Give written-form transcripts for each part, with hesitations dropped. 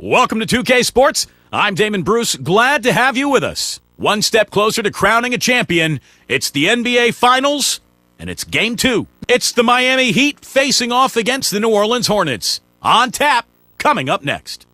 Welcome to 2K Sports. I'm Damon Bruce. Glad to have you with us. One step closer to crowning a champion. It's the NBA Finals, and it's Game 2. It's the Miami Heat facing off against the New Orleans Hornets. On tap, coming up next.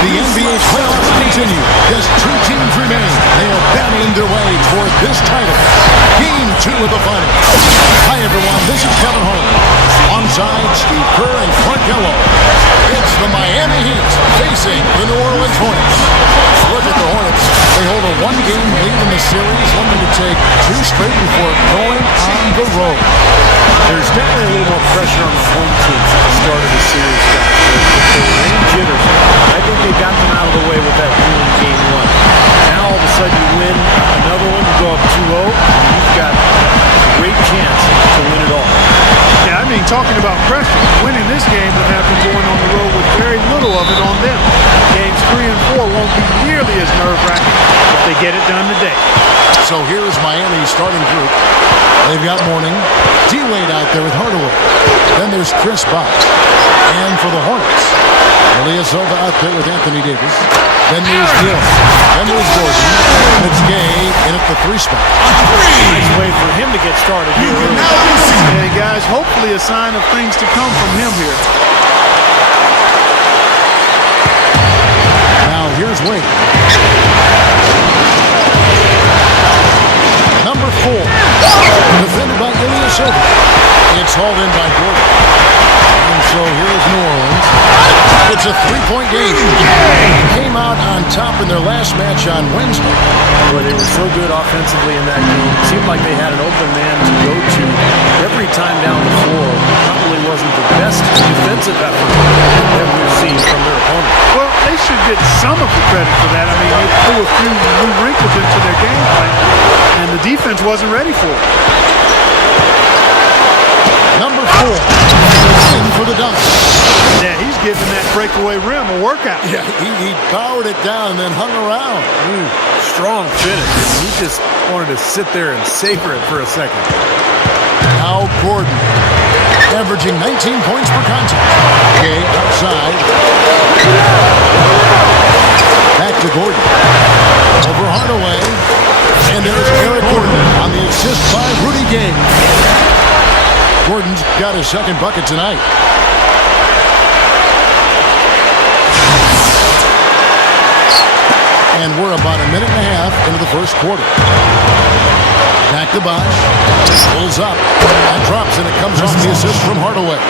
The NBA playoffs continue. Just two teams remain. They are battling their way toward this title. Game 2 of the finals. Hi, everyone. This is Kevin Hornets. Onside, Steve Kerr and Clark Gallo. It's the Miami Heat facing the New Orleans Hornets. Look at the Hornets. They hold a one-game lead in the series, looking to take 2 straight before going on the road. There's definitely a little more pressure on the home team at the start of the series, guys. The rain jitters, I think they got them out of the way with that win in Game 1. Now all of a sudden you win another one, you go up 2-0, and you've got a great chance to win it all. Yeah, I mean, talking about pressure, winning this game would have them going on the road with very little of it on them. Games 3 and 4 won't be nearly as nerve-wracking if they get it done today. So here's Miami's starting group. They've got Mourning, D-Wade out there with Hardaway. Then there's Chris Bosh. And for the Hornets, Ilyasova out there with Anthony Davis. Then there's Gill. Then there's Gordon. It's Gay in at the 3 spot. Nice way for him to get started here early. Hey, guys, hopefully a sign of things to come from him here. Now here's Wade. Number 4. Defended by Ilyasova. It's hauled in by Gordon. And so here's New Orleans. It's a 3-point game. Came out on top in their last match on Wednesday. Boy, they were so good offensively in that game. It seemed like they had an open man to go to every time down the floor. Probably wasn't the best defensive effort that we've seen from their opponent. Well, they should get some of the credit for that. I mean, they threw a few new wrinkles into their game plan, and the defense wasn't ready for it. Number 4. In for the dunk. Yeah, he's giving that breakaway rim a workout. Yeah, he powered it down and then hung around. Strong finish. He just wanted to sit there and savor it for a second. Now Gordon, averaging 19 points per contest. Gay outside. Back to Gordon. Over Hardaway. And there's Eric Gordon on the assist by Rudy Gay. Gordon's got his second bucket tonight. And we're about a minute and a half into the first quarter. Back to Bosh. Pulls up and drops, and it comes off the assist from Hardaway.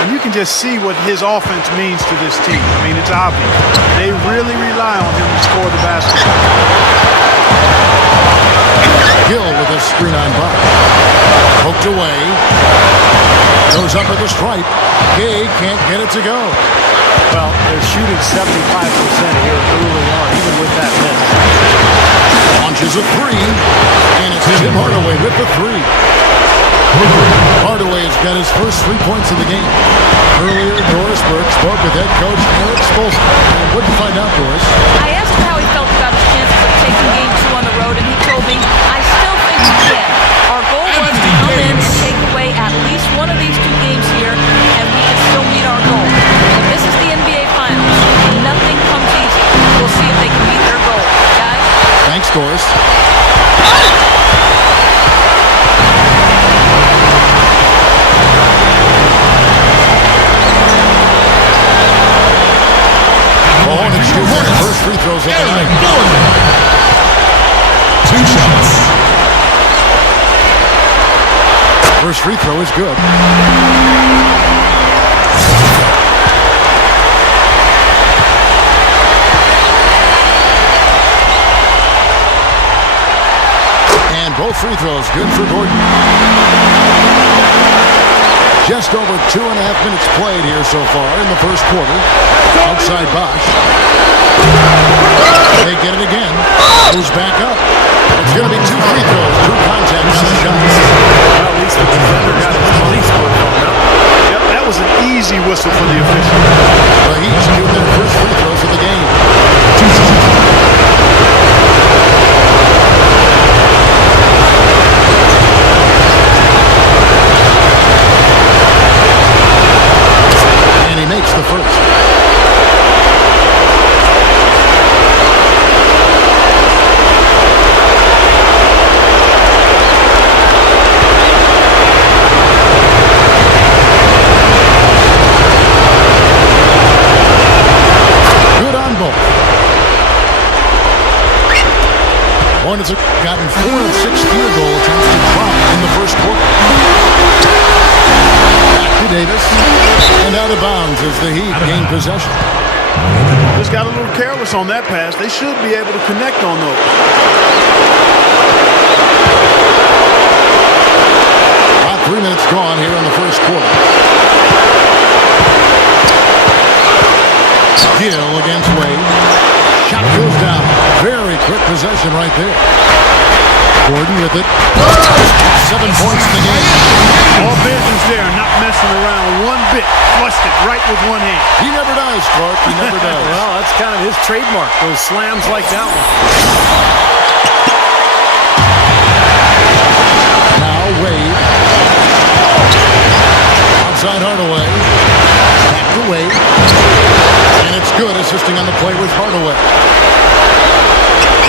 And you can just see what his offense means to this team. I mean, it's obvious. They really rely on him to score the basketball. Gill with a screen on Bosh. Poked away. Goes up at the stripe. Gay can't get it to go. Well, they're shooting 75% here early on, even with that miss. Launches a 3. And it's Tim Hardaway with the 3. Hardaway has got his first 3 points of the game. Earlier, Doris Burke spoke with head coach Eric Spoelstra. And what did you find out, Doris? I asked him how he felt about his chances of taking Game 2 on the road, and he told me, I still think we can. Our goal was to come in and take away at least one of these 2 games here, and we can still meet our goal. But this is the NBA Finals. Nothing comes easy. We'll see if they can meet their goal. Guys? Thanks, Doris. free throws of the night. 2 shots. First free throw is good. And both free throws good for Gordon. Just over 2.5 minutes played here so far in the first quarter. Outside Bosch. They get it again. Moves back up. It's going to be 2 free throws. 2 contact on the shots. Well, at least the defender got his police work on that. Yep, that was an easy whistle for the official. The Heat shoot their first free throws of the game. And he makes the first. Good on both. Hornets have gotten 4 of 6 field goal attempts to drop in the first quarter. Back to Davis. And out of bounds as the Heat gain possession. Just got a little careless on that pass. They should be able to connect on those. About 3 minutes gone here in the first quarter. Gill against Wade. Shot goes down. Very quick possession right there. Gordon with it. 7 points in the game. All business there, not messing around one bit. Flushed it right with one hand. He never does, Clark. He never does. Well, that's kind of his trademark, those slams like that one. Now Wade. Outside Hardaway. Back to Wade. And it's good, assisting on the play with Hardaway.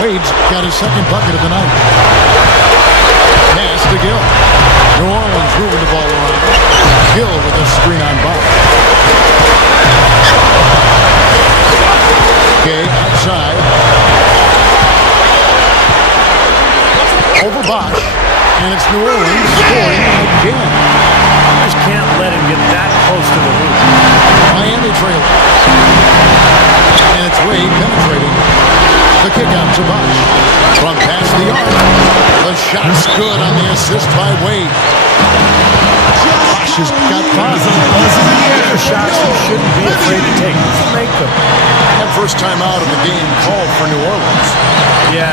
Wade's got his second bucket of the night. Pass to Gill. New Orleans moving the ball around. Gill with a screen on Bosch. Gay outside. Over Bosch. And it's New Orleans scoring again. You just can't let him get that close to the hoop. Miami trailing. And it's Wade penetrating. The kick out to Bosch. From past the arc. The shot's good on the assist by Wade. Bosch has got 5. These are shots you shouldn't be afraid to take. Just make them. And first time out of the game called for New Orleans. Yeah,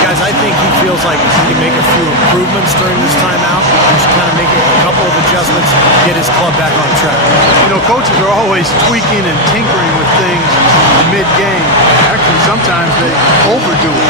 guys, I think he feels like he can make a few improvements during this timeout. Just kind of make a couple of adjustments, get his club back on track. You know, coaches are always tweaking and tinkering with things mid-game. Actually, sometimes they overdo it.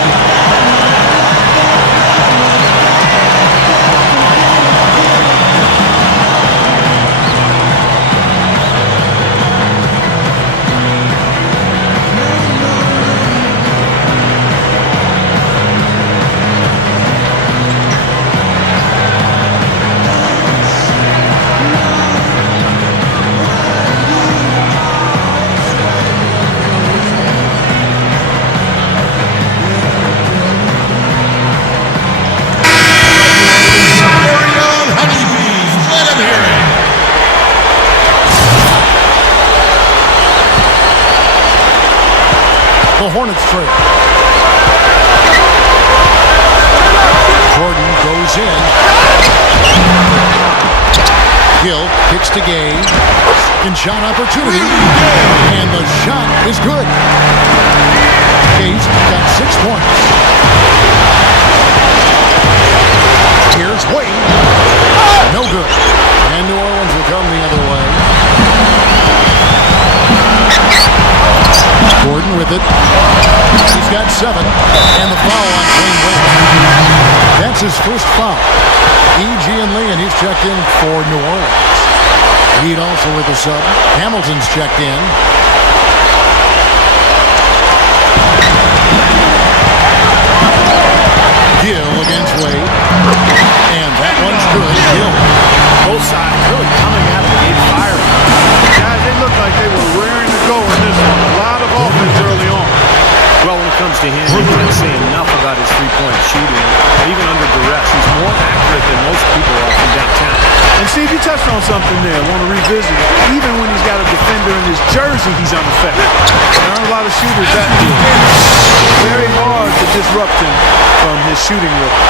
The Hornets trail. Jordan goes in. Gill kicks to Gay. In shot opportunity. And the shot is good. Gay's got 6 points. Here's Wade. No good. And New Orleans will come the other way. Gordon with it. He's got 7. And the foul on Dwayne Wade. That's his first foul. E.G. and Lee, and he's checked in for New Orleans. Heat also with the sub. Hamilton's checked in. Gill against Wade. And that one's good. Gill. Both sides really coming out of the gate firing. Guys, they looked like they were raring to go in this one. A lot of offense early on. comes to him, you can't say enough about his three-point shooting. Even under duress, he's more accurate than most people are from downtown. And Steve, you touched on something there. I want to revisit it. Even when he's got a defender in his jersey, he's unaffected. There aren't a lot of shooters that good. Very hard to disrupt him from his shooting rhythm.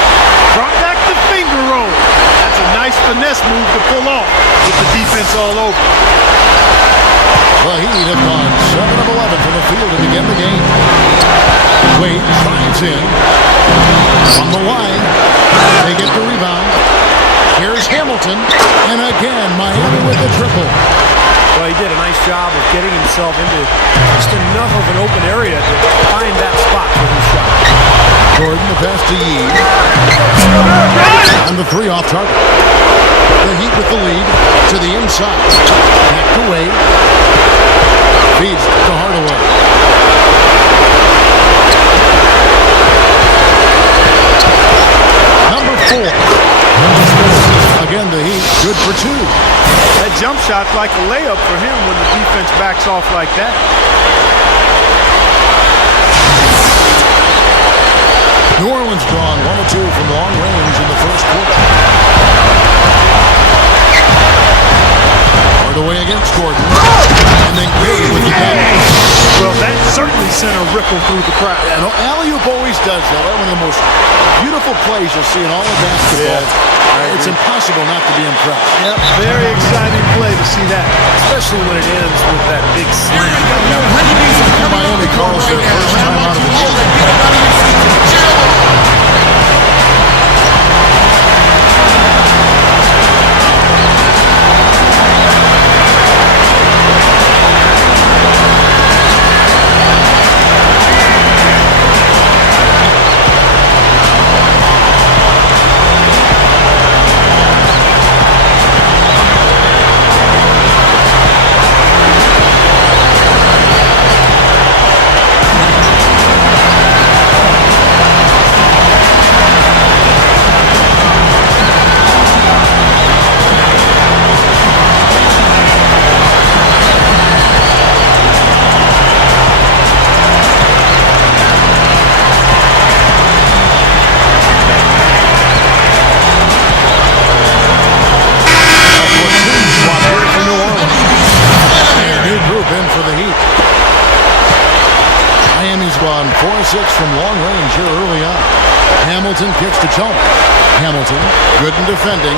Drop back the finger roll. That's a nice finesse move to pull off with the defense all over. The Heat have gone 7 of 11 from the field to begin the game. Wade drives in. From the line, they get the rebound. Here's Hamilton, and again, Miami with the triple. Well, he did a nice job of getting himself into just enough of an open area to find that spot for his shot. Gordon, the pass to Yee. And the three off target. The Heat with the lead to the inside. Back to Wade. Feeds to Hardaway. Number 4. Again, the Heat, good for 2. That jump shot's like a layup for him when the defense backs off like that. New Orleans drawn 1 of 2 from long range in the first quarter. Hardaway against Gordon. And then Gordon with the dunk. Well, that certainly sent a ripple through the crowd. Yeah, no, alley-oop always does that. One of the most beautiful plays you'll see in all of basketball. Yeah, it's impossible not to be impressed. Yep, very exciting play to see that. Especially when it ends with that big slam. Miami calls their first time out of the game. From long range here early on. Hamilton kicks to Chalmers. Hamilton, good in defending.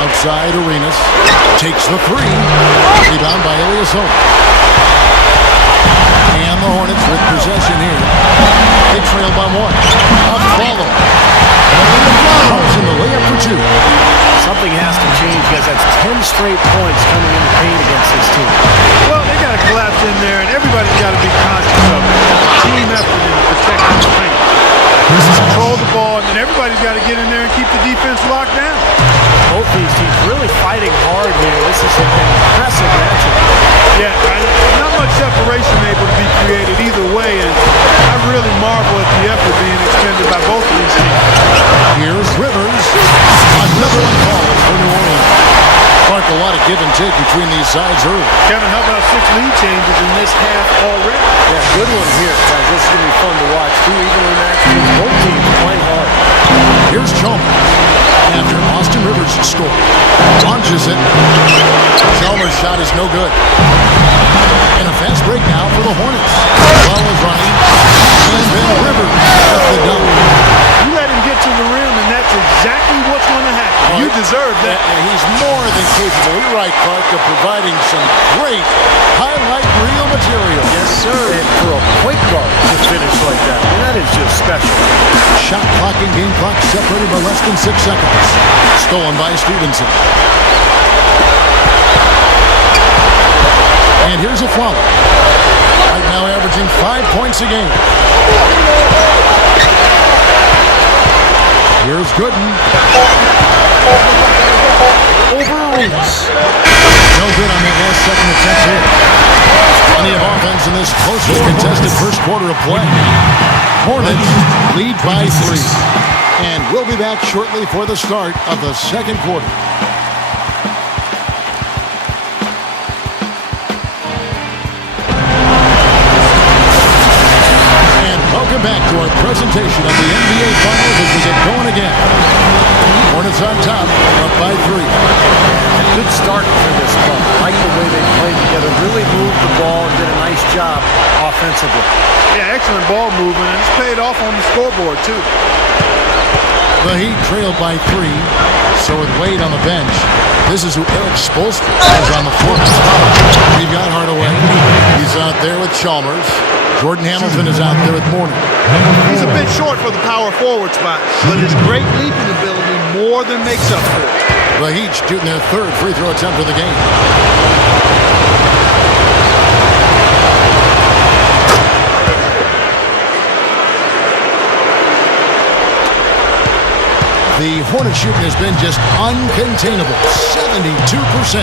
Outside Arenas. Takes the three. Rebound by Ilyasova. And the Hornets with possession here. They trail by 1. A follow. Drops in the layup for 2. Something has to change because that's 10 straight points coming in the paint against this team. Well, they got to collapse in there, and everybody's got to be conscious of it. Team effort in protecting the paint. Control the ball, and then everybody's got to get in there and keep the defense locked down. Both these teams really fighting hard here. This is an impressive matchup. Yeah, not much separation able to be created either way, and I really marvel at the effort being expended by both of these teams. Here's Rivers. Another one called for New Orleans. Sparked a lot of give and take between these sides early. Kevin, how about 6 lead changes in this half already? Yeah, good one here, guys. This is going to be fun to watch. 2 evenly matched teams. Both teams playing hard. Here's Chalmers. After Austin Rivers scored. Launches it. Chalmers' shot is no good. And a fast break now for the Hornets. Ball is running. And then Rivers with the dunk. You let him get to the rim, and that's exactly what's going to happen. You deserve that. He's more than capable, you're right, Clark, of providing some great highlight reel material. Yes, sir. And for a point guard to finish like that, that is just special. Shot clock and game clock separated by less than 6 seconds. Stolen by Stevenson. And here's a foul. Right now averaging 5 points a game. Here's Gooden. Over Arenas. No good on that last second attempt here. Plenty of offense in this closely contested first quarter of play. Hornets lead by 3. And we'll be back shortly for the start of the second quarter. presentation of the NBA Finals as we get going again. Hornets on top, up by 3. A good start for this club. I like the way they played together. Really moved the ball and did a nice job offensively. Yeah, excellent ball movement, and it's paid off on the scoreboard, too. The Heat trailed by 3, so with Wade on the bench, this is who Eric Spoelstra is on the floor. We've got Hardaway. He's out there with Chalmers. Jordan Hamilton is out there with Mourning. He's a bit short for the power forward spot, but his great leaping ability more than makes up for it. The Heat shooting their 3rd free throw attempt of the game. The Hornet shooting has been just uncontainable, 72%.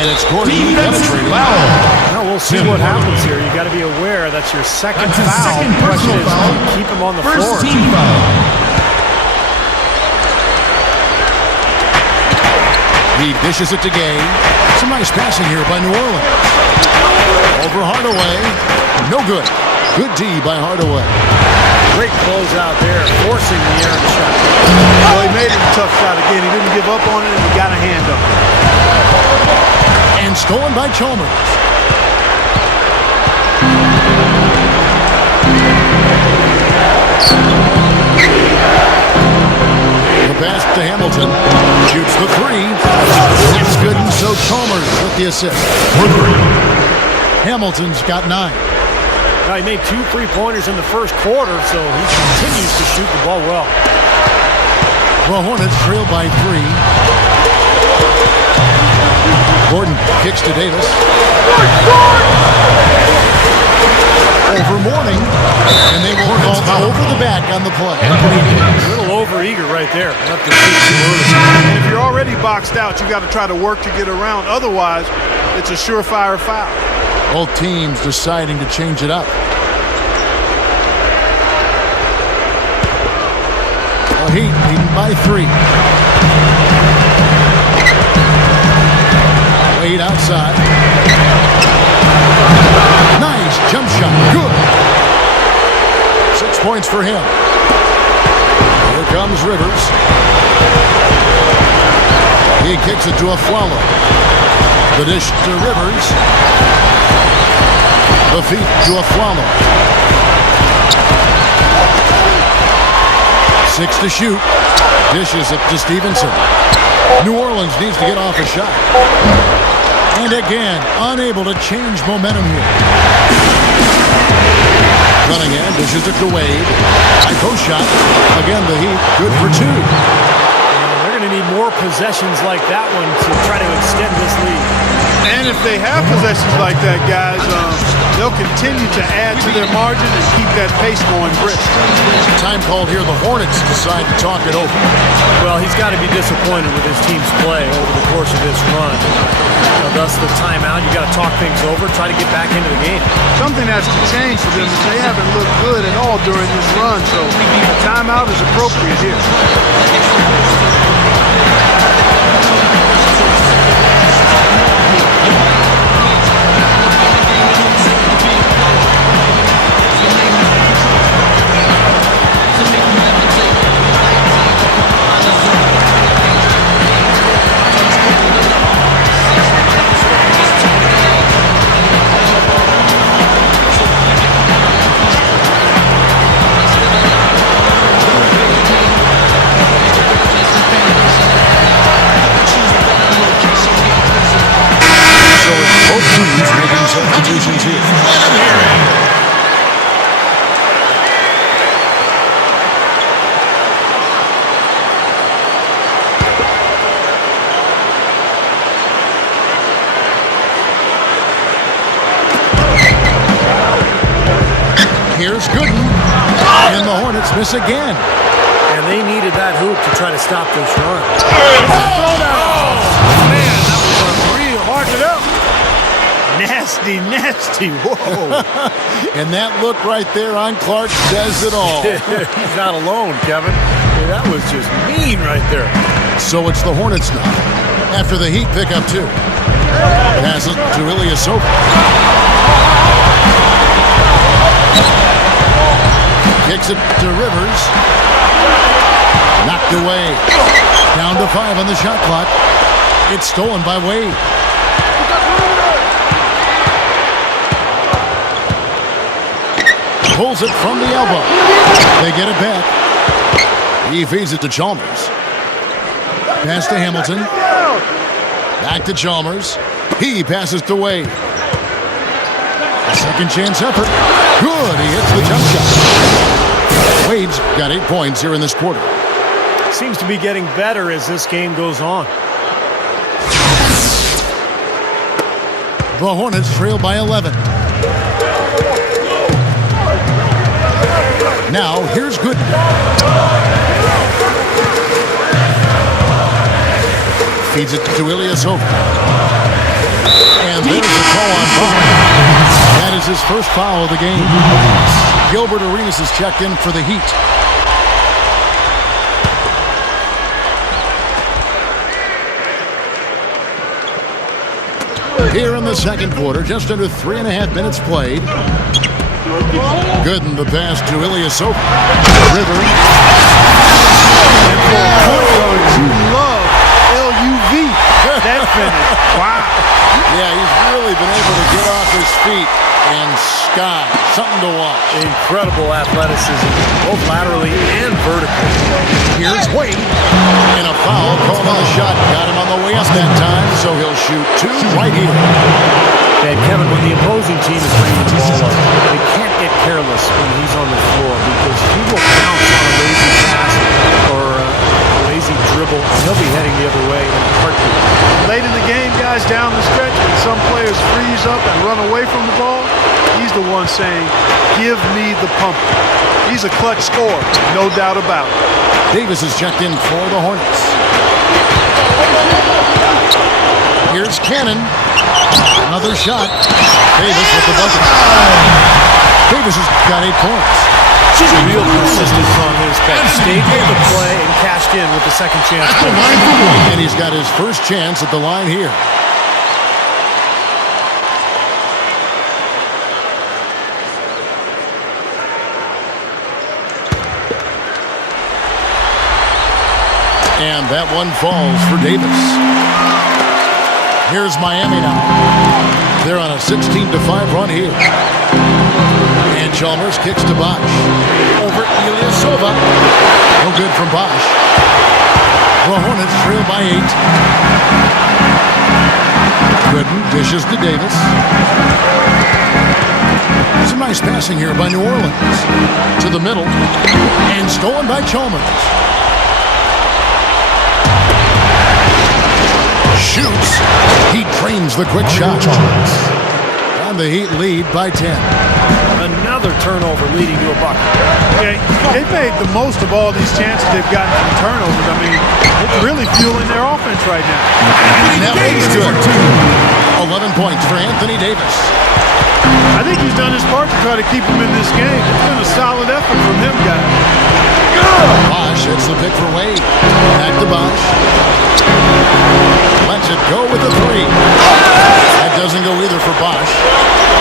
And it's Gordon penetrating. Now we'll see what happens here. You got to be aware that's your second foul. Second The question personal is, foul. do you keep him on the First floor? team foul. He dishes it to Gay. Some nice passing here by New Orleans. Over Hardaway. No good. Good D by Hardaway. Great close out there, forcing the errant shot. Well, he made it a tough shot again. He didn't give up on it, and he got a hand up. And stolen by Chalmers. The pass to Hamilton. Shoots the 3. It's good, and so Chalmers with the assist. Hamilton's got 9. Now, he made 2 3-pointers in the first quarter, so he continues to shoot the ball well. The Hornets trail by 3. Gordon kicks to Davis. Over Mourning, and they will call over the back on the play. A little over-eager right there. Left the feet too early. And if you're already boxed out, you got to try to work to get around. Otherwise, it's a surefire foul. Both teams deciding to change it up. The Heat leading by 3. Wade outside. Nice jump shot. Good. 6 points for him. Here comes Rivers. He kicks it to Aflalo. The dish to Rivers. The feet to Aflalo. 6 to shoot. Dishes it to Stevenson. New Orleans needs to get off a shot. And again, unable to change momentum here. Cunningham dishes it to Wade. High post shot. Again, the Heat good for 2. They're going to need more possessions like that one to try to extend this lead. And if they have possessions like that, guys, they'll continue to add to their margin and keep that pace going brisk. Time called here. The Hornets decide to talk it over. Well, he's got to be disappointed with his team's play over the course of this run. Thus the timeout. You got to talk things over, try to get back into the game. Something has to change for them. They haven't looked good at all during this run, so timeout is appropriate here. Substitutions here. Here's Gooden, and the Hornets miss again. And they needed that hoop to try to stop this run. Man, that was a real hard it up. Nasty, nasty. Whoa. And that look right there on Clark says it all. He's not alone, Kevin. That was just mean right there. So it's the Hornets now, after the Heat pick up 2. Passes to Ilyasova. Kicks it to Rivers. Knocked away. Down to 5 on the shot clock. It's stolen by Wade. Pulls it from the elbow. They get it back. He feeds it to Chalmers. Pass to Hamilton. Back to Chalmers. He passes to Wade. A second chance effort. Good. He hits the jump shot. Wade's got 8 points here in this quarter. Seems to be getting better as this game goes on. The Hornets trail by 11. Now, here's Gooden. Feeds it to Ilyasova. And there's the call on foul. That is his first foul of the game. Gilbert Arenas is checked in for the Heat. Here in the second quarter, just under 3.5 minutes played. Gooden, the pass to Ilyasova. Rivers. And for a point guard, you love LUV. That finish. Wow. Yeah, he's really been able to get off his feet and sky. Something to watch. Incredible athleticism, both laterally and vertically. Here's Wade. And a foul called on the shot. Got him on the way up that time, so he'll shoot 2 right here. And Kevin, when the opposing team is bringing the ball up, they can't get careless when he's on the floor because he will pounce on a lazy pass or a lazy dribble, and he'll be heading the other way in a heartbeat. Late in the game, guys, down the stretch, when some players freeze up and run away from the ball, he's the one saying, give me the pump. He's a clutch scorer, no doubt about it. Davis is checked in for the Hornets. Here's Cannon. Another shot. Davis with the bucket. Davis has got 8 points. Real persistence on his part. Stayed with the play and cashed in with the second chance. And he's got his first chance at the line here. And that one falls for Davis. Here's Miami now. They're on a 16-5 run here. And Chalmers kicks to Bosch. Over Ilyasova. No good from Bosch. The Hornets trail by 8. Gooden dishes to Davis. Some nice passing here by New Orleans. To the middle. And stolen by Chalmers. Shoots. He drains the quick shot. And the Heat lead by 10. Another turnover leading to a bucket. Yeah, they've made the most of all these chances they've gotten from turnovers. I mean, it's really fueling their offense right now. And that one's good. 11 points for Anthony Davis. I think he's done his part to try to keep him in this game. It's been a solid effort from him, guys. Bosch hits the pick for Wade. Back to Bosch. Lets it go with the 3. That doesn't go either for Bosch.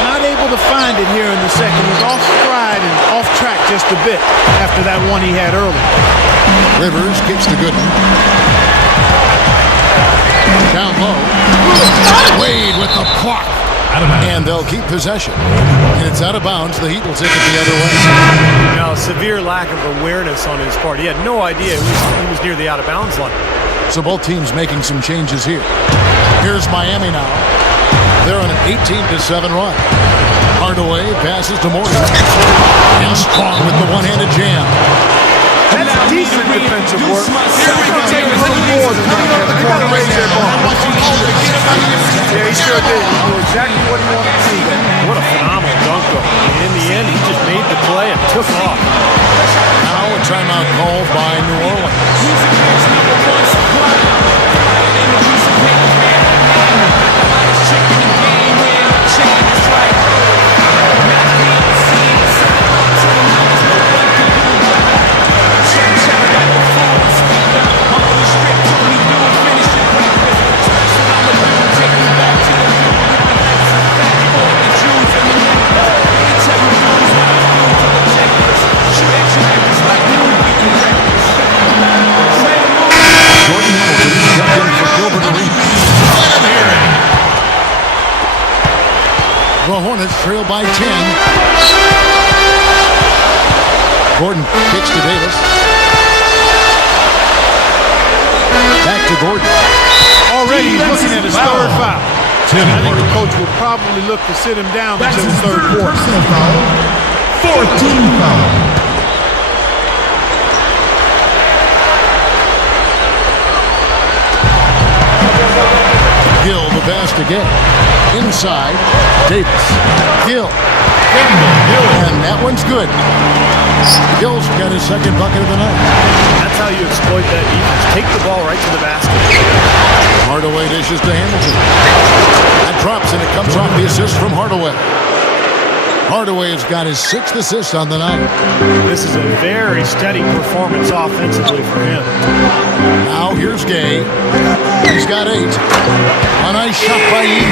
Not able to find it here in the second. He's off stride and off track just a bit after that one he had early. Rivers kicks to Gooden. Down low. Wade with the block. And they'll keep possession. And it's out of bounds. The Heat will take it the other way. Now, severe lack of awareness on his part. He had no idea he was near the out-of-bounds line. So both teams making some changes here. Here's Miami now. They're on an 18-7 run. Hardaway passes to Morgan. And Strong with the one-handed jam. That's decent defensive work. Yeah, he sure did. He knew exactly what he wanted to see there. What a phenomenal dunk, though. In the end, he just made the play and took off. Now a timeout called by New Orleans. The Hornets trail by 10. Gordon kicks to Davis. Back to Gordon. Already he's looking at his third foul. I think the coach will probably look to sit him down until the third quarter. 14 foul. Gill the pass to get. Inside, Davis. Gill. And that one's good. Gill's got his second bucket of the night. That's how you exploit that defense. Take the ball right to the basket. Hardaway dishes to Hamilton. That drops and it comes off the assist from Hardaway. Hardaway has got his 6th assist on the night. This is a very steady performance offensively for him. Now here's Gay. He's got 8. A nice shot by Yee.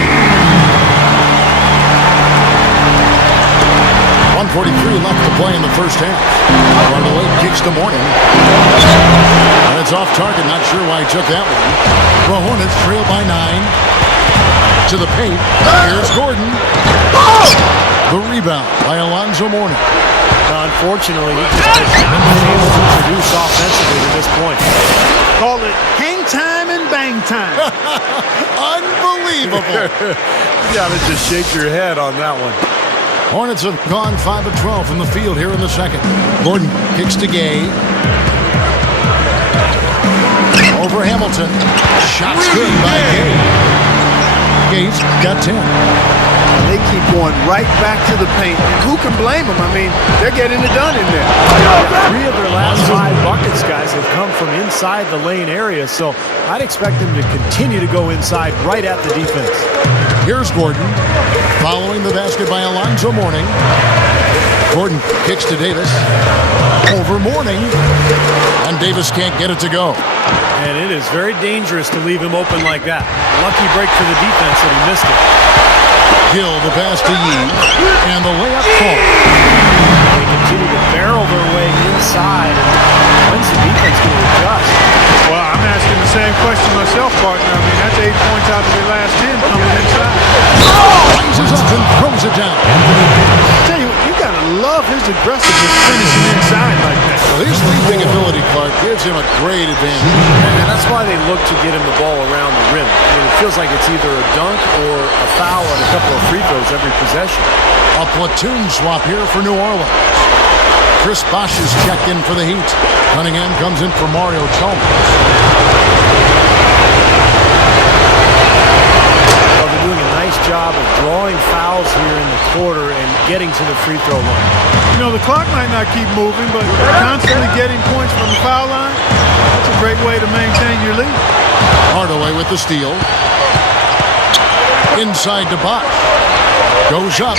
1:43 left to play in the first half. Hardaway kicks to Morning. And it's off target. Not sure why he took that one. The Hornets trail by 9. To the paint. Here's Gordon. The rebound by Alonzo Mourning. Now, unfortunately, he just has not been able to produce offensively to this point. Call it hang time and bang time. Unbelievable. You gotta just shake your head on that one. Hornets have gone 5 of 12 from the field here in the second. Gordon kicks to Gay. Over Hamilton. Shots good by Gay. Gay's got 10. They keep going right back to the paint. And who can blame them? I mean, they're getting it done in there. 3 of their last 5 buckets, guys, have come from inside the lane area, so I'd expect them to continue to go inside right at the defense. Here's Gordon. Following the basket by Alonzo Mourning. Gordon kicks to Davis. Over Mourning. And Davis can't get it to go. And it is very dangerous to leave him open like that. Lucky break for the defense that he missed it. Gill the pass to Yee. And the layup falls. They continue to barrel their way inside. When's the defense going to adjust? Well, I'm asking the same question myself, partner. I mean, that's 8 points out of their last 10 coming inside. Rises up and throws it down. Tell you what, you gotta love his aggressiveness finishing inside like that. Well, his leaping ability, Clark, gives him a great advantage. And that's why they look to get him the ball around the rim. I mean, it feels like it's either a dunk or a foul and a couple of free throws every possession. A platoon swap here for New Orleans. Chris Bosh is checked in for the Heat. Cunningham comes in for Mario Chalmers. Well, they're doing a nice job of drawing fouls here in the quarter and getting to the free throw line. You know, the clock might not keep moving, but constantly getting points from the foul line, that's a great way to maintain your lead. Hardaway with the steal. Inside to Bosh. Goes up.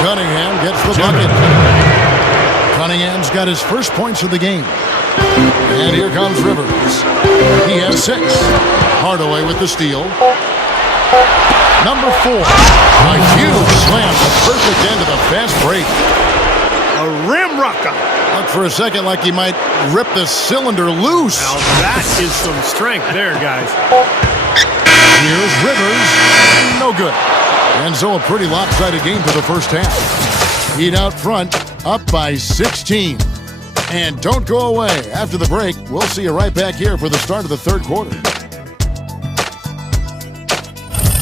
Cunningham gets the bucket. Cunningham's got his first points of the game. And here comes Rivers. He has 6. Hardaway with the steal. Number 4. A huge slam. The perfect end of the fast break. A rim rocker. Looked for a second like he might rip the cylinder loose. Now that is some strength there, guys. Here's Rivers. No good. And so a pretty lopsided game for the first half. Heat out front, up by 16. And don't go away. After the break, we'll see you right back here for the start of the third quarter.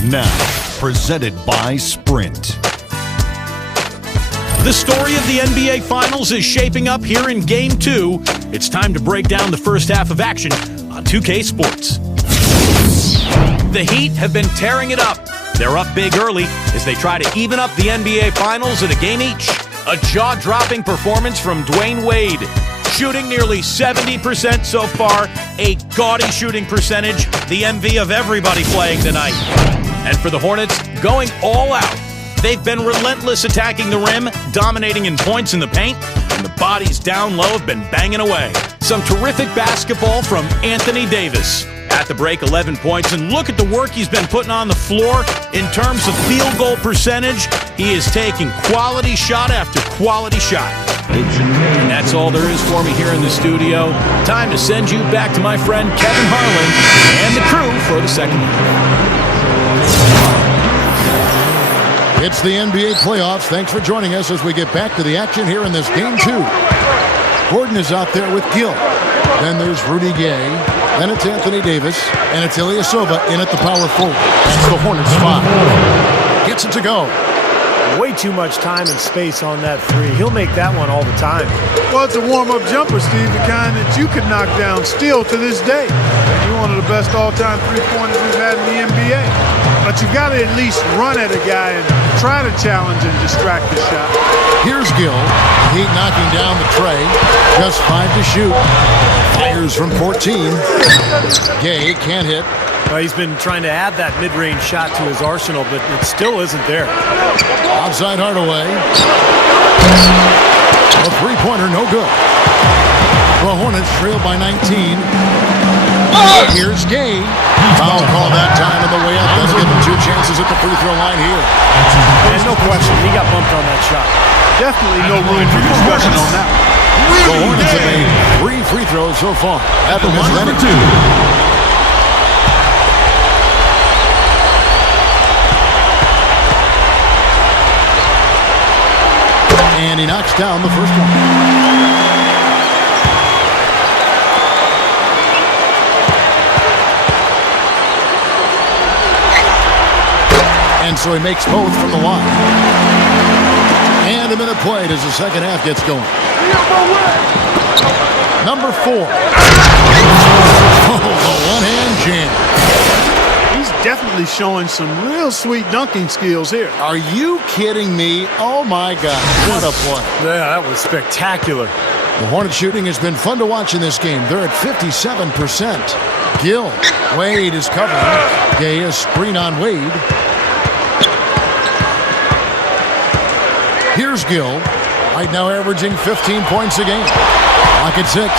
Now, presented by Sprint. The story of the NBA Finals is shaping up here in Game 2. It's time to break down the first half of action on 2K Sports. The Heat have been tearing it up. They're up big early as they try to even up the NBA Finals in a game each. A jaw-dropping performance from Dwayne Wade, shooting nearly 70% so far, a gaudy shooting percentage, the MV of everybody playing tonight. And for the Hornets, going all out. They've been relentless attacking the rim, dominating in points in the paint, and the bodies down low have been banging away. Some terrific basketball from Anthony Davis. At the break, 11 points, and look at the work he's been putting on the floor in terms of field goal percentage. He is taking quality shot after quality shot. And that's all there is for me here in the studio. Time to send you back to my friend Kevin Harlan and the crew for the second half. It's the NBA playoffs. Thanks for joining us as we get back to the action here in this game 2. Gordon is out there with Gill. Then there's Rudy Gay. Then it's Anthony Davis. And it's Ilyasova in at the power forward. That's the Hornets 5. Gets it to go. Way too much time and space on that three. He'll make that one all the time. Well, it's a warm-up jumper, Steve, the kind that you could knock down still to this day. You're one of the best all-time three-pointers we've had in the NBA. But you've got to at least run at a guy and try to challenge and distract the shot. Here's Gill. Heat knocking down the tray. Just 5 to shoot. Fires from 14. Gay can't hit. He's been trying to add that mid-range shot to his arsenal, but it still isn't there. Outside Hardaway. A three-pointer, no good. The Hornets trail by 19. Here's Gay. Foul call that time on the way up. Doesn't give him 2 chances at the free throw line here. There's no question. He got bumped on that shot. Definitely no room for discussion on that one. The Hornets have made 3 free throws so far. Haven't missed any. And he knocks down the first one. And so he makes both from the line. And a minute played as the second half gets going. Number 4. Oh, the one-hand jam. He's definitely showing some real sweet dunking skills here. Are you kidding me? Oh, my God. What a play. Yeah, that was spectacular. The Hornet shooting has been fun to watch in this game. They're at 57%. Gill. Wade is covering. Gay a screen on Wade. Here's Gill. Right now averaging 15 points a game. Clock at 6.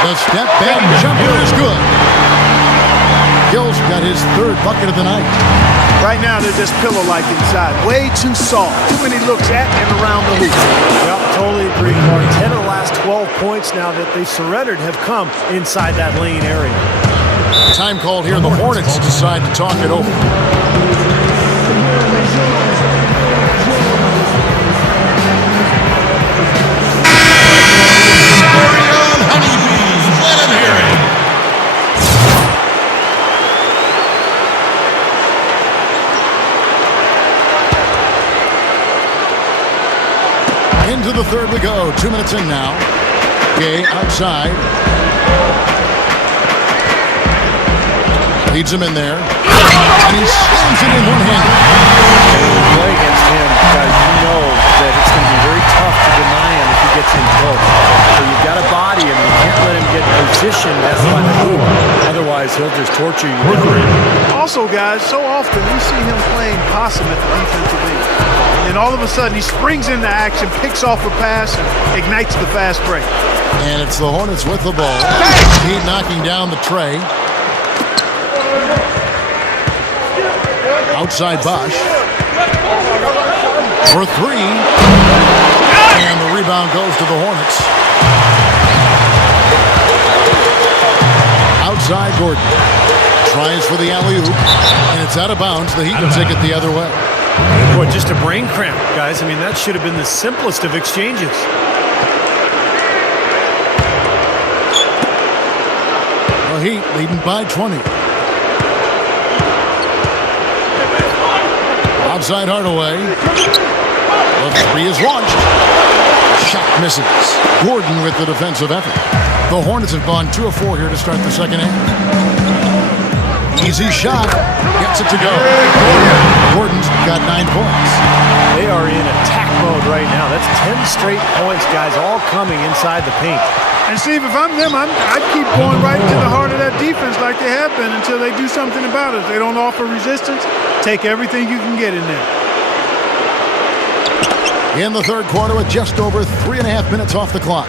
The step back jumper is good. Gill's got his 3rd bucket of the night. Right now, they're just pillow-like inside. Way too soft. Too many looks at and around the hoop. Yep, totally agree, Mark. 10 of the last 12 points now that they surrendered have come inside that lane area. Time called here. The Hornets decide to talk it over. Into the third we go. 2 minutes in now. Gay outside. Leads him in there. And he slams it in one-handed. Play against him, guys, you know that it's going to be very tough to deny him if he gets in close. So you've got to body him. You can't let him get positioned down by the hoop. Otherwise, he'll just torture you. Also, guys, so often we see him playing possum at the defensive end. And all of a sudden, he springs into action, picks off a pass, and ignites the fast break. And it's the Hornets with the ball. Heat knocking down the tray. Outside Bosch. For 3. And the rebound goes to the Hornets. Outside Gordon. Tries for the alley-oop. And it's out of bounds. The Heat will take it the other way. Boy, just a brain cramp, guys. I mean, that should have been the simplest of exchanges. The Heat leading by 20. Outside Hardaway. The 3 is launched. Shot misses. Gordon with the defensive effort. The Hornets have gone 2 of 4 here to start the second half. Easy shot. Gets it to go. Gordon's got 9 points. They are in attack mode right now. That's 10 straight points, guys, all coming inside the paint. And Steve, if I'm them, I'd keep going right to the heart of that defense like they have been until they do something about it. If they don't offer resistance, take everything you can get in there. In the third quarter with just over 3.5 minutes off the clock.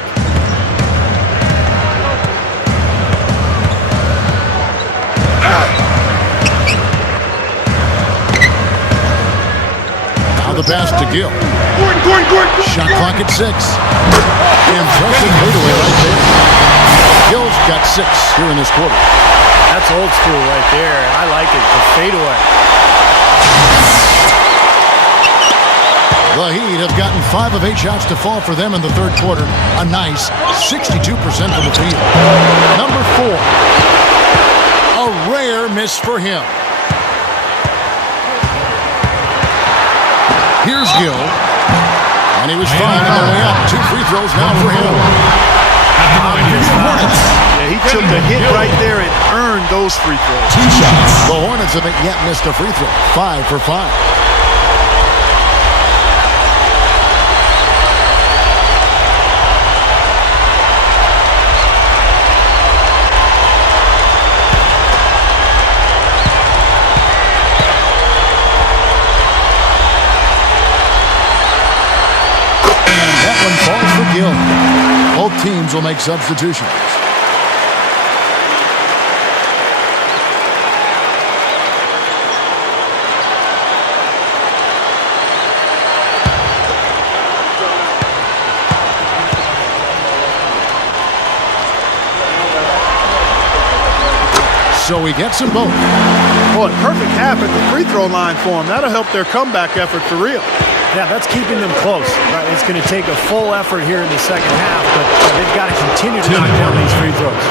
Now the pass to Gill. Gordon. Shot clock at 6. Impressive fadeaway right there. Gill's got 6 here in this quarter. That's old school right there. I like it. The fadeaway. The Heat have gotten 5 of 8 shots to fall for them in the third quarter. A nice 62% from the field. Number 4. A rare miss for him. Here's Gill. And he was fine on the way up. 2 free throws now for him. Yeah, he took the hit right there and earned those free throws. 2 shots. The Hornets haven't yet missed a free throw. 5 for 5. Falls for Gill. Both teams will make substitutions. So he gets them both. Boy, perfect half at the free throw line for him. That'll help their comeback effort for real. Yeah, that's keeping them close. Right? It's going to take a full effort here in the second half, but they've got to continue to knock down these free throws.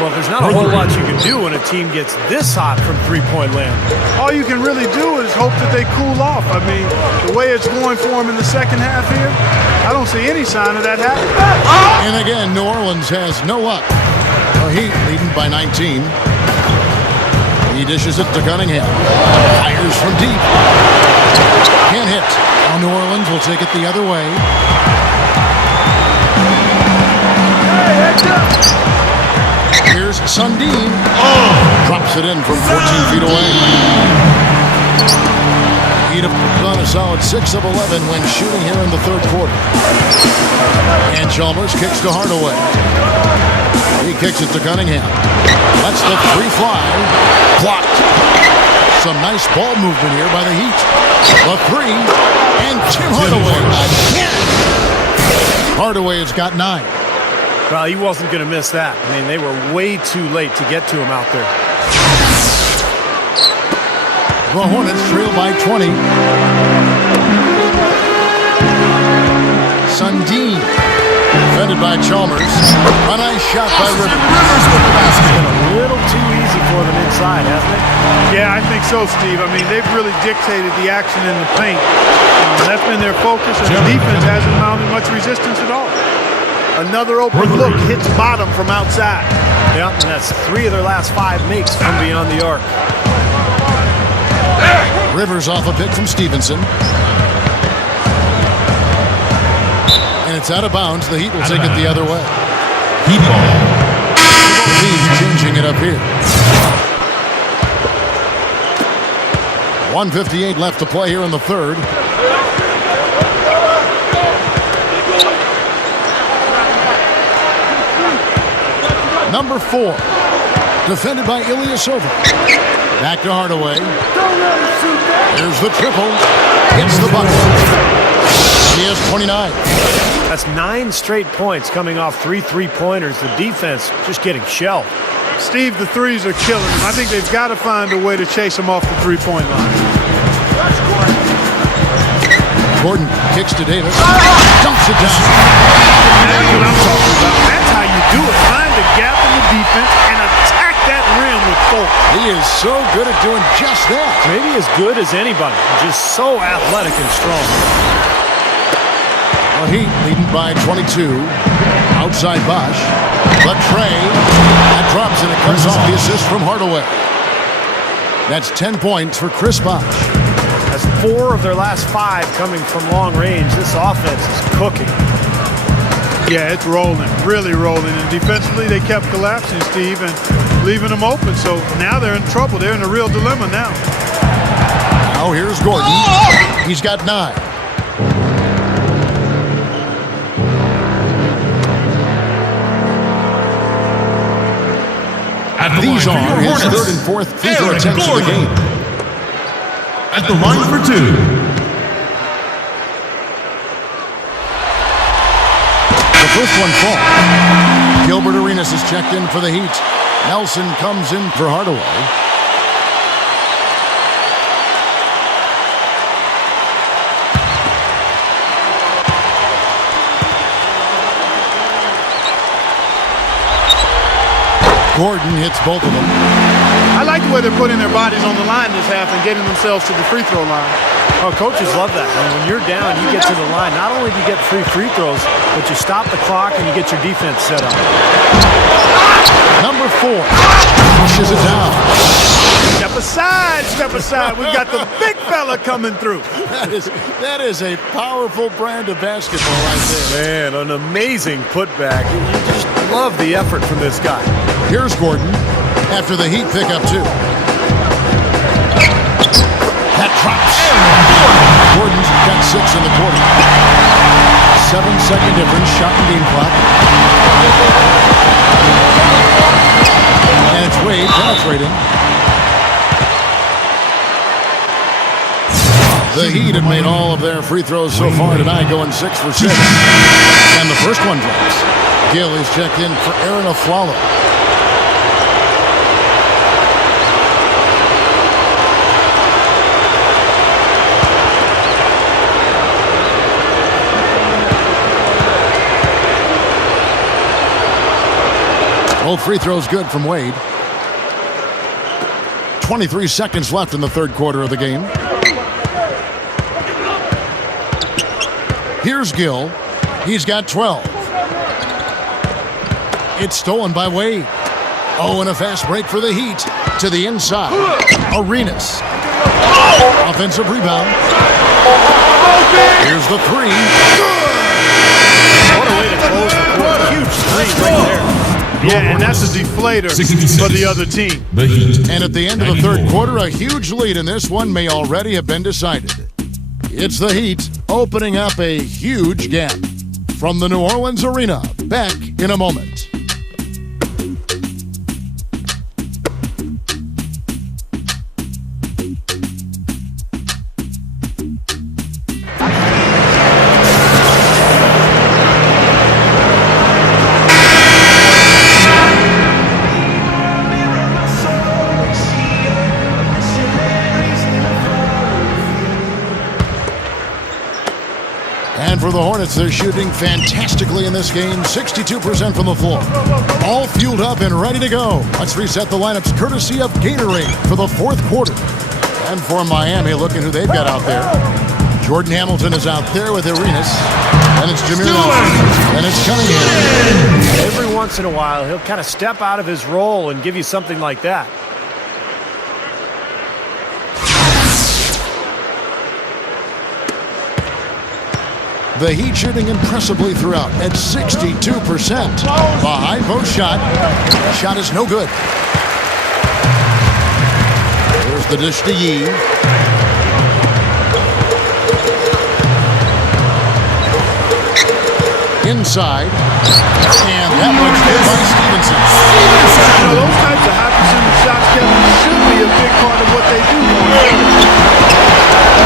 Well, there's not a whole lot you can do when a team gets this hot from three-point land. All you can really do is hope that they cool off. I mean, the way it's going for them in the second half here, I don't see any sign of that happening. And again, New Orleans has no up. The Heat leading by 19. He dishes it to Cunningham. Fires from deep. Can't hit. Now New Orleans will take it the other way. Here's Sundin. Drops it in from 14 feet away. Heat have gone a solid 6 of 11 when shooting here in the third quarter. And Chalmers kicks to Hardaway. He kicks it to Cunningham. Lets the 3 fly. Blocked. Some nice ball movement here by the Heat. The 3. And Tim Hardaway again. Hardaway has got 9. Well, he wasn't going to miss that. I mean, they were way too late to get to him out there. The Hornets trail by 20. Sundin. Defended by Chalmers. A nice shot by Rivers. It's been a little too easy for them inside, hasn't it? Yeah, I think so, Steve. I mean, they've really dictated the action in the paint. That's been their focus, and the defense hasn't mounted much resistance at all. Another open look hits bottom from outside. Yeah, and that's 3 of their last 5 makes from beyond the arc. Rivers off a pick from Stevenson. And it's out of bounds. The Heat will take it the other way. Heat ball. Teams changing it up here. 1:58 left to play here in the third. Number 4, defended by Ilyasova. Back to Hardaway. There's the triple. Hits the bucket. He has 29. That's 9 straight points coming off 3 3-pointers. The defense just getting shelled. Steve, the threes are killing them. I think they've got to find a way to chase them off the three-point line. Gordon kicks to Davis. Dumps it down. That's what I'm talking about. That's how you do it. Find the gap in the defense and attack that rim with force. He is so good at doing just that. Maybe as good as anybody. Just so athletic and strong. The Heat leading by 22. Outside Bosch. But Trey. That drops and it cuts off the assist from Hardaway. That's 10 points for Chris Bosch. That's 4 of their last 5 coming from long range. This offense is cooking. Yeah, it's rolling, really rolling. And defensively, they kept collapsing, Steve, and leaving them open. So now they're in trouble. They're in a real dilemma now. Now here's Gordon. He's got 9. These are his third and fourth free throw attempts of the game. At the line for 2. The first one falls. Gilbert Arenas is checked in for the Heat. Nelson comes in for Hardaway. Gordon hits both of them. I like the way they're putting their bodies on the line this half and getting themselves to the free throw line. Oh, coaches love that. And when you're down, you get to the line. Not only do you get 3 free throws, but you stop the clock and you get your defense set up. Number 4 pushes it down. Step aside. We've got the big fella coming through. That is a powerful brand of basketball right there. Man, an amazing putback. You just love the effort from this guy. Here's Gordon after the Heat pick up 2. That drops. Gordon's got 6 in the quarter. 7-second difference, shot and game clock. And it's Wade penetrating. The Heat have made all of their free throws so far tonight, going 6 for 6. And the first one drops. Gill is checked in for Aaron Aflalo. Both free throws good from Wade. 23 seconds left in the third quarter of the game. Here's Gill. He's got 12. It's stolen by Wade. Oh, and a fast break for the Heat. To the inside. Arenas. Offensive rebound. Here's the 3. What a way to close the quarter. Huge 3 right there. Yeah, and that's a deflator for the other team. And at the end of the third quarter, a huge lead in this one may already have been decided. It's the Heat opening up a huge gap. From the New Orleans Arena, back in a moment. And for the Hornets, they're shooting fantastically in this game, 62% from the floor. All fueled up and ready to go. Let's reset the lineups courtesy of Gatorade for the fourth quarter. And for Miami, look at who they've got out there. Jordan Hamilton is out there with Arenas. And it's Jameer Nelson. And it's Cunningham. Every once in a while, he'll kind of step out of his role and give you something like that. The Heat shooting impressively throughout at 62%. The high post shot. Shot is no good. There's the dish to Yee. Inside. And that one's good by Stevenson. Those types of high percentage shots, Kevin, should be a big part of what they do.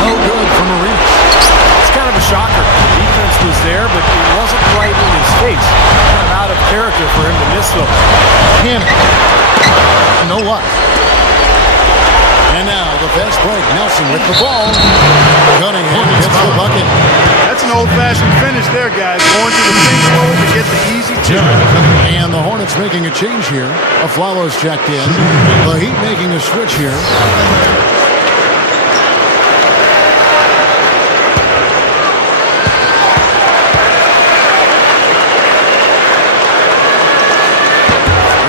No good from Arenas. It's kind of a shocker. The defense was there, but it wasn't right in his face. Kind of out of character for him to miss those. Cannon. No luck. And now the fast break. Nelson with the ball. Cunningham hits the bucket. That's an old-fashioned finish there, guys. Going to the finger roll to get the easy two. And the Hornets making a change here. Aflalo's checked in. The Heat making a switch here.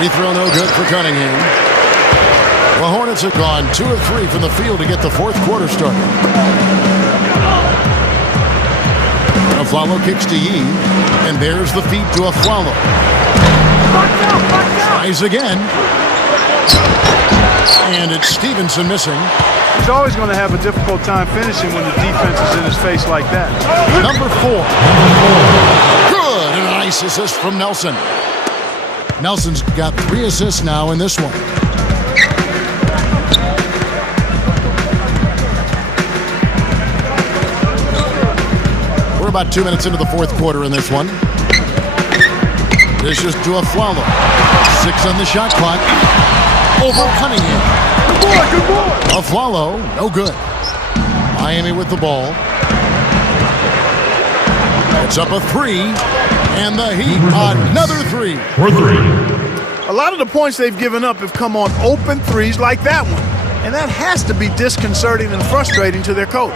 Free throw no good for Cunningham. The Hornets have gone 2 of 3 from the field to get the fourth quarter started. Aflalo kicks to Yee, and there's the feed to Aflalo. Tries again. And it's Stevenson missing. He's always going to have a difficult time finishing when the defense is in his face like that. Number 4. Good, and a nice assist from Nelson. Nelson's got 3 assists now in this one. We're about 2 minutes into the fourth quarter in this one. This is to Aflalo. 6 on the shot clock. Over Cunningham. Good boy. Aflalo, no good. Miami with the ball. It's up a 3. And the Heat, another 3. For 3. A lot of the points they've given up have come on open threes like that one. And that has to be disconcerting and frustrating to their coach.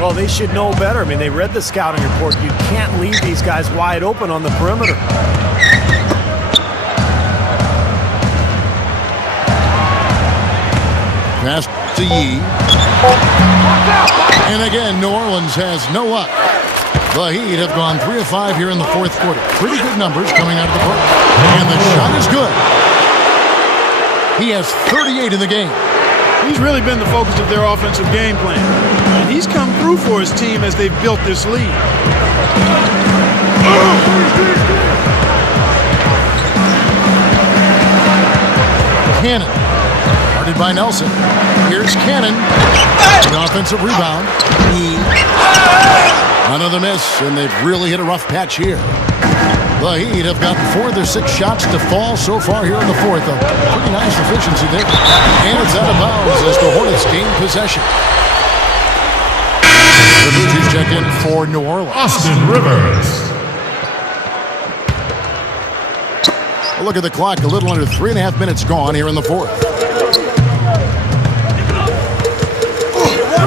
Well, they should know better. I mean, they read the scouting report. You can't leave these guys wide open on the perimeter. Pass to Yee. And again, New Orleans has no luck. The Heat have gone 3 of 5 here in the fourth quarter. Pretty good numbers coming out of the program. And the shot is good. He has 38 in the game. He's really been the focus of their offensive game plan. And he's come through for his team as they've built this lead. Cannon. Guarded by Nelson. Here's Cannon. An offensive rebound. Another miss, and they've really hit a rough patch here. The Heat have gotten 4 of their 6 shots to fall so far here in the fourth. A pretty nice efficiency there. And it's out of bounds as the Hornets gain possession. The Booties check in for New Orleans. Austin Rivers. A look at the clock, a little under 3.5 minutes gone here in the fourth.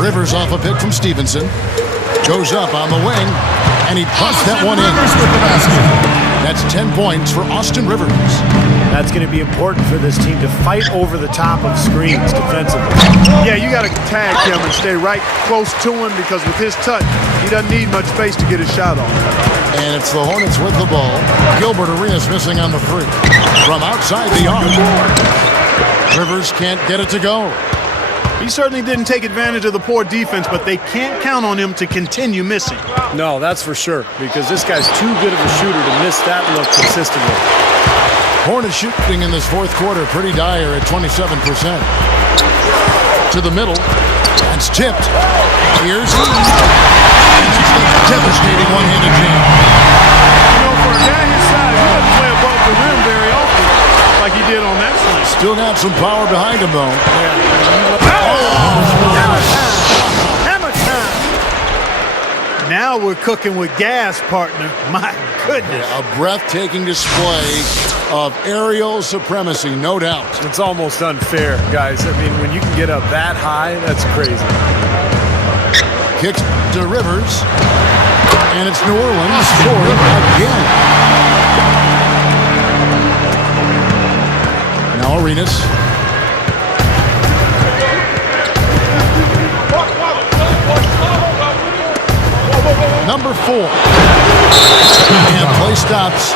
Rivers off a pick from Stevenson. Goes up on the wing, and he busts that one in. Rivers with the basket. That's 10 points for Austin Rivers. That's going to be important for this team to fight over the top of screens defensively. Yeah, you got to tag him and stay right close to him because with his touch, he doesn't need much space to get his shot off. And it's the Hornets with the ball. Gilbert Arenas missing on the 3. From outside the arc. Rivers can't get it to go. He certainly didn't take advantage of the poor defense, but they can't count on him to continue missing. No, that's for sure, because this guy's too good of a shooter to miss that look consistently. Hornets shooting in this fourth quarter pretty dire at 27%. To the middle. It's tipped. Here's Yee. And it's a devastating one-handed jam. You know, for a guy his size, he doesn't play above the rim very often like he did on that swing. Still got some power behind him, though. Hammer time! Now we're cooking with gas, partner. My goodness. A breathtaking display of aerial supremacy, no doubt. It's almost unfair, guys. I mean, when you can get up that high, that's crazy. Kicks to Rivers. And it's New Orleans scoring again. Now Arenas. Number 4. And play stops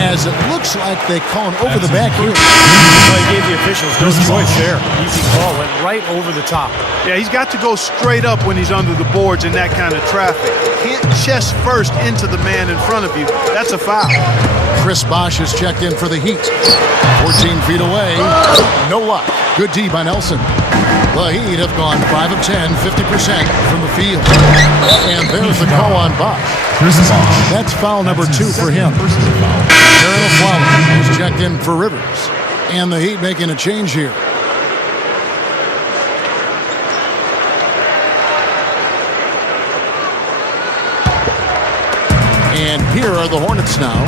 as it looks like they call him over the back here. Well, he gave the officials no choice there. Easy call, went right over the top. Yeah, he's got to go straight up when he's under the boards in that kind of traffic. Can't chest first into the man in front of you. That's a foul. Chris Bosh has checked in for the Heat. 14 feet away. No luck. Good D by Nelson. The Heat have gone 5 of 10, 50% from the field. And there's the call on Bosh. That's foul number 2 for him. Aaron Aflalo has checked in for Rivers. And the Heat making a change here. And here are the Hornets now.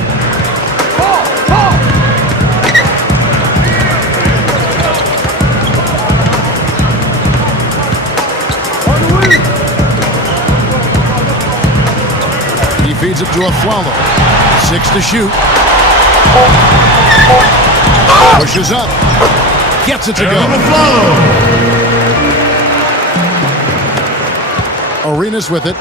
He feeds it to Aflalo. 6 to shoot. Pushes up. Gets it to go. Arenas with it.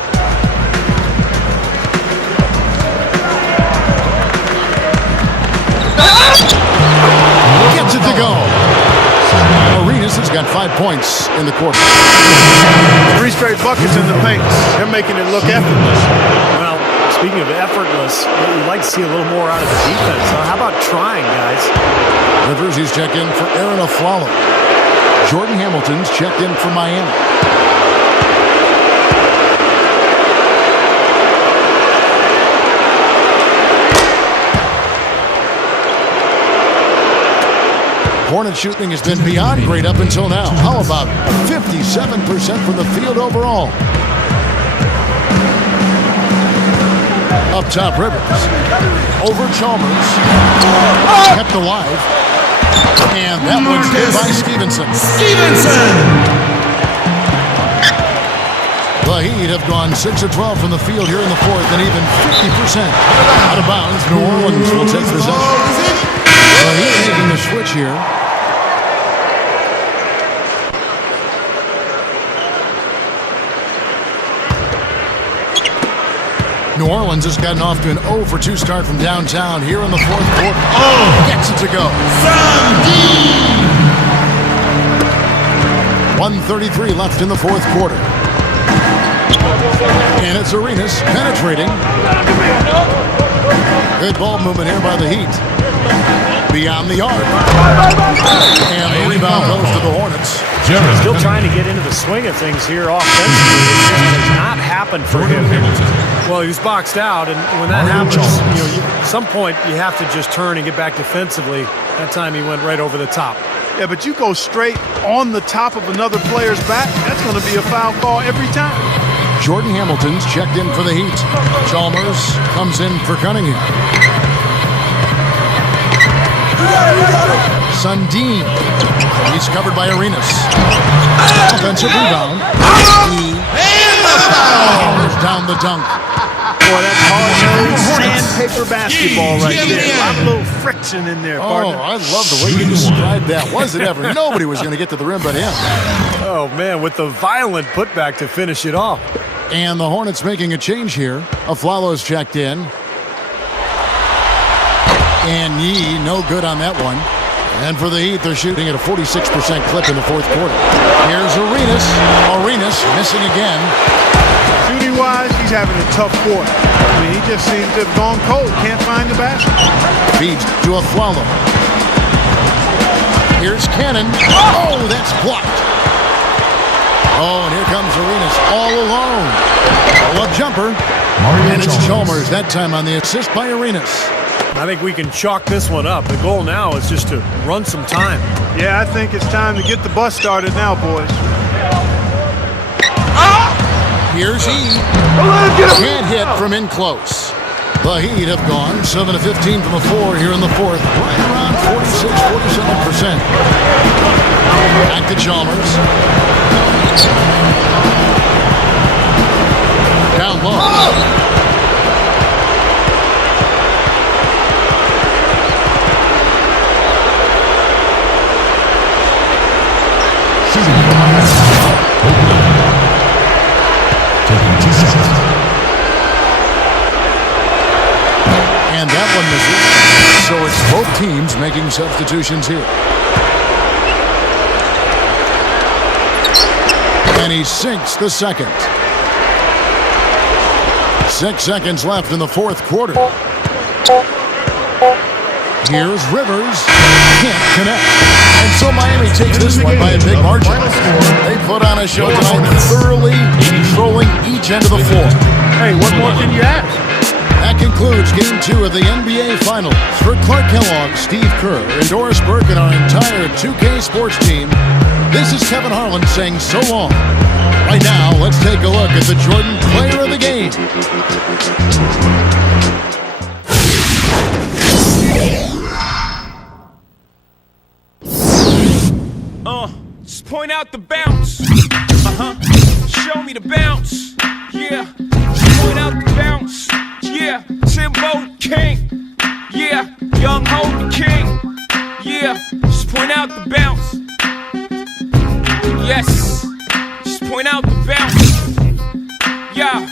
Gets it to go. Arenas has got 5 points in the quarter. 3 straight buckets in the paint. They're making it look effortless. Well, speaking of effortless, you'd like to see a little more out of the defense. So how about trying, guys? Rivers, he's checked in for Aaron Aflalo. Jordan Hamilton's checked in for Miami. Hornets shooting has been beyond great up until now. How about 57% from the field overall? Up top, Rivers. Over Chalmers. Kept alive. And that one's hit by Stevenson. The Heat have gone 6 of 12 from the field here in the fourth, and even 50%. Out of bounds, New Orleans will take possession. The Heat making the switch here. New Orleans has gotten off to an 0 for 2 start from downtown here in the fourth quarter. Gets it to go. 1:33 left in the fourth quarter. And it's Arenas penetrating. Good ball movement here by the Heat. Beyond the arc. And the rebound goes to the Hornets. Still trying to get into the swing of things here offensively. It just has not happened for him. Well, he was boxed out, and when that happens, at some point you have to just turn and get back defensively. That time he went right over the top. Yeah, but you go straight on the top of another player's back, that's going to be a foul call every time. Jordan Hamilton's checked in for the Heat. Chalmers comes in for Cunningham. Sundin. He's covered by Arenas. Offensive rebound. Chalmers down the dunk. Boy, that's hard-nosed sandpaper basketball right there. A lot of little friction in there, partner. Oh, I love the way you described that. Was it ever? Nobody was going to get to the rim but him. Oh, man, with the violent putback to finish it off. And the Hornets making a change here. Aflalo's checked in. And Yee, no good on that one. And for the Heat, they're shooting at a 46% clip in the fourth quarter. Here's Arenas. Arenas missing again. Shooting-wise, he's having a tough quarter. I mean, he just seems to have gone cold. Can't find the basket. Feeds to Aflalo. Here's Cannon. Oh, that's blocked. Oh, and here comes Arenas all alone. A jumper. And it's Chalmers that time on the assist by Arenas. I think we can chalk this one up. The goal now is just to run some time. Yeah, I think it's time to get the bus started now, boys. Here's he. Can't hit from in close. The Heat have gone 7 of 15 from the floor here in the fourth. Right around 46-47%. Back to Chalmers. Down low. And that one misses. So it's both teams making substitutions here. And he sinks the second. 6 seconds left in the fourth quarter. Here's Rivers. Can't connect. And so Miami takes this one by a big margin. They put on a show tonight, thoroughly controlling each end of the floor. Hey, what more can you ask? That concludes Game 2 of the NBA Finals. For Clark Kellogg, Steve Kerr, and Doris Burke, and our entire 2K Sports team, this is Kevin Harlan saying so long. Right now, let's take a look at the Jordan Player of the Game. Just point out the bounce. Show me the bounce. Yeah. Just point out the bounce. Yeah. Timbo King. Yeah. Young Hope King. Yeah. Just point out the bounce. Yes. Just point out the bounce. Yeah.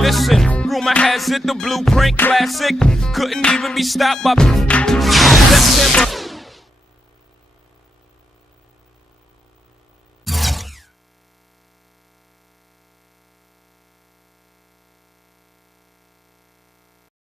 Listen, rumor has it the Blueprint Classic couldn't even be stopped by September.